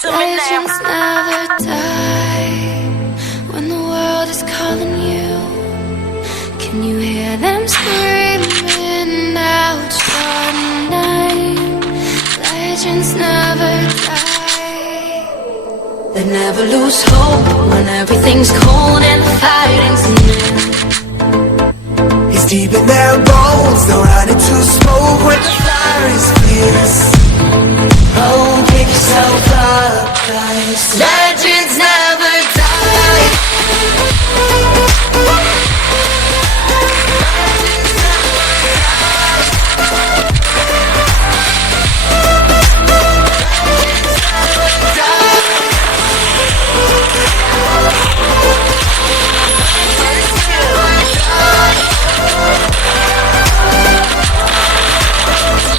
to me now. Legends never die when the world is calling you. Can you hear them screaming out your name? Legends never die. They never lose hope when everything's cold and the fighting's near. It's deep in their bones, they'll run into smoke when the fire is fierce. Oh, pick yourself up, guys. Legends never die.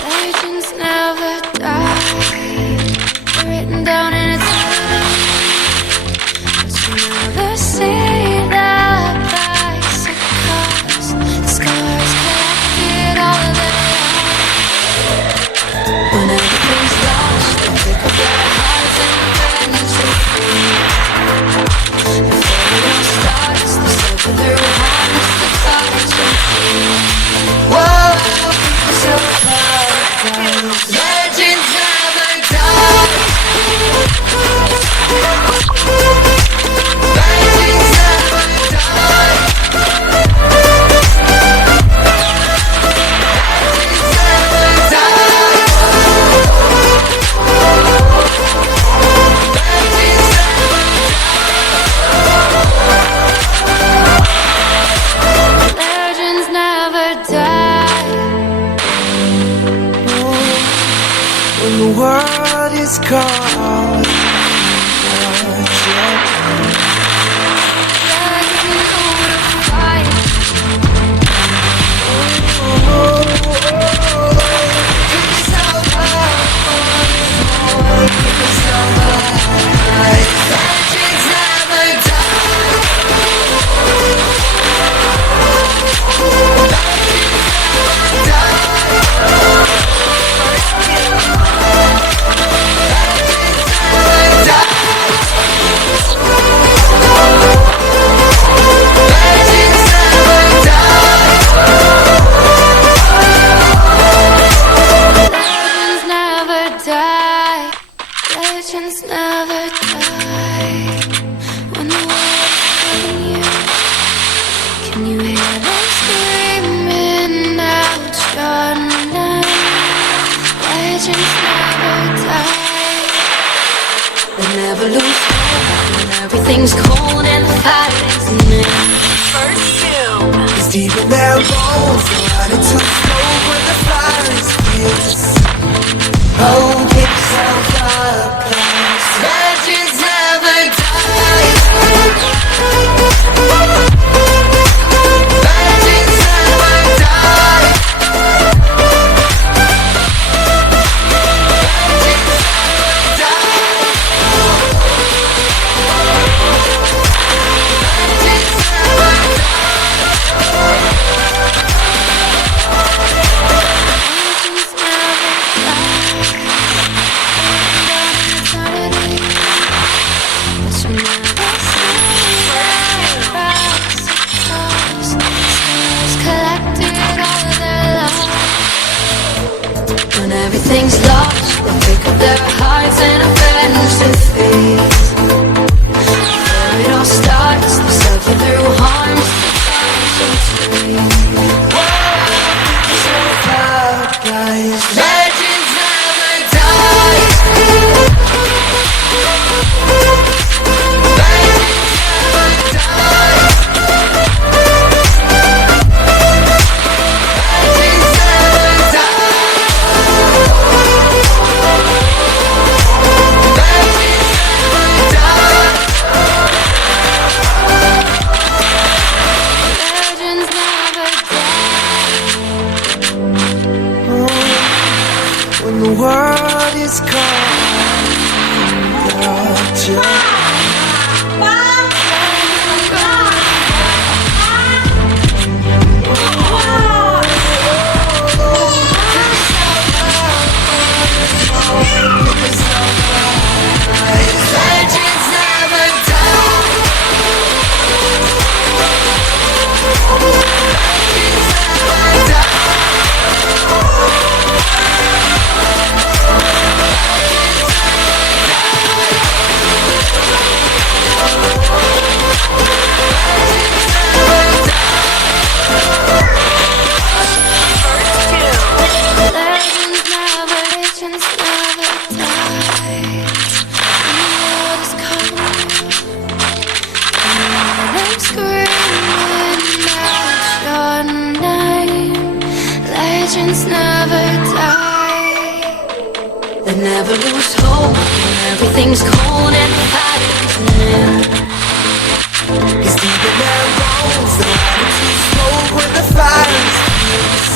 Legends never die. Written down in its but you never see the bicycles. Scars collected all of their lives. When everything's lost, they pick up their hearts and friends to free. Before it all starts, the circular hands, the touch and feel. Whoa, people so paradise. Legends never die. Legends never die. Legends never die. Legends never die. When the world is calling, Legends never die. When the world's calling you, can you hear them screaming out your name? Legends never die. They never lose hope when everything's cold and the fighting's near. First you. it's deep in their bones, they'll run into smoke when the fire is fierce. Oh, pick yourself up, guys. Legends never die. Legends never die. Legends never die. everything's cold and the fighting's near. It's deep in their bones, they're running to smoke when the fire is fierce.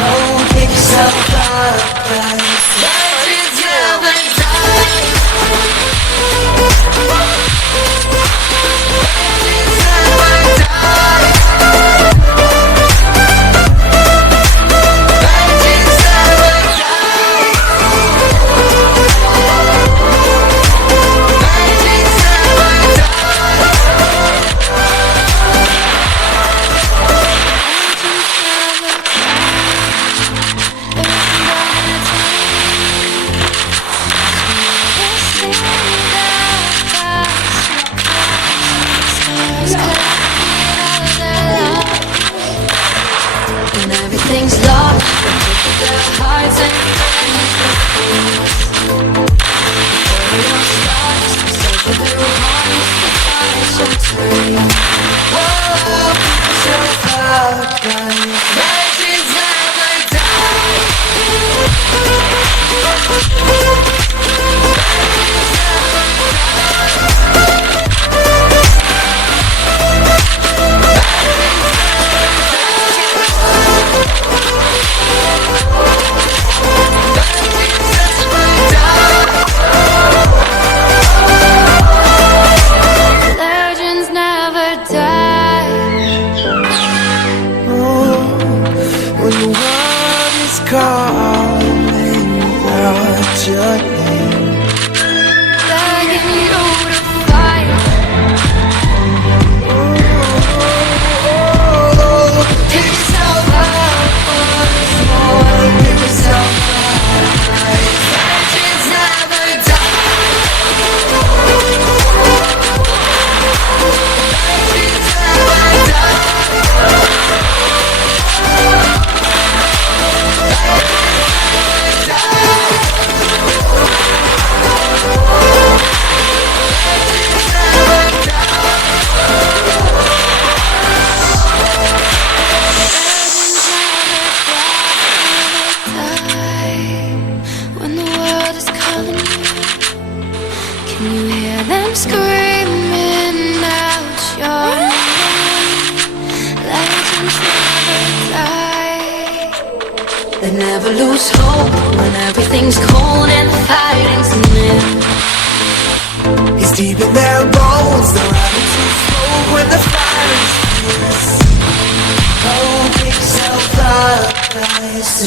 Oh, pick yourself up, guys. Legends never die. Legends never die. Legends never die. Legends never when everything's lost, they pick up their hearts and friends with peace. Before it all starts, they say that their hearts, the fire shines free. Whoa, pick yourself up, guys. Legends never die. Legends never die. Oh, when the world is calling out your name, Begging you to fight. oh, pick yourself up once more, pick yourself up. Legends never die. Legends never die. When the world is calling you, can you hear them screaming out your name? Legends never die. They never lose hope when everything's cold and the fighting's near. It's deep in their bones, they're running to smoke when the fire is fierce. Oh, pick yourself up, guys.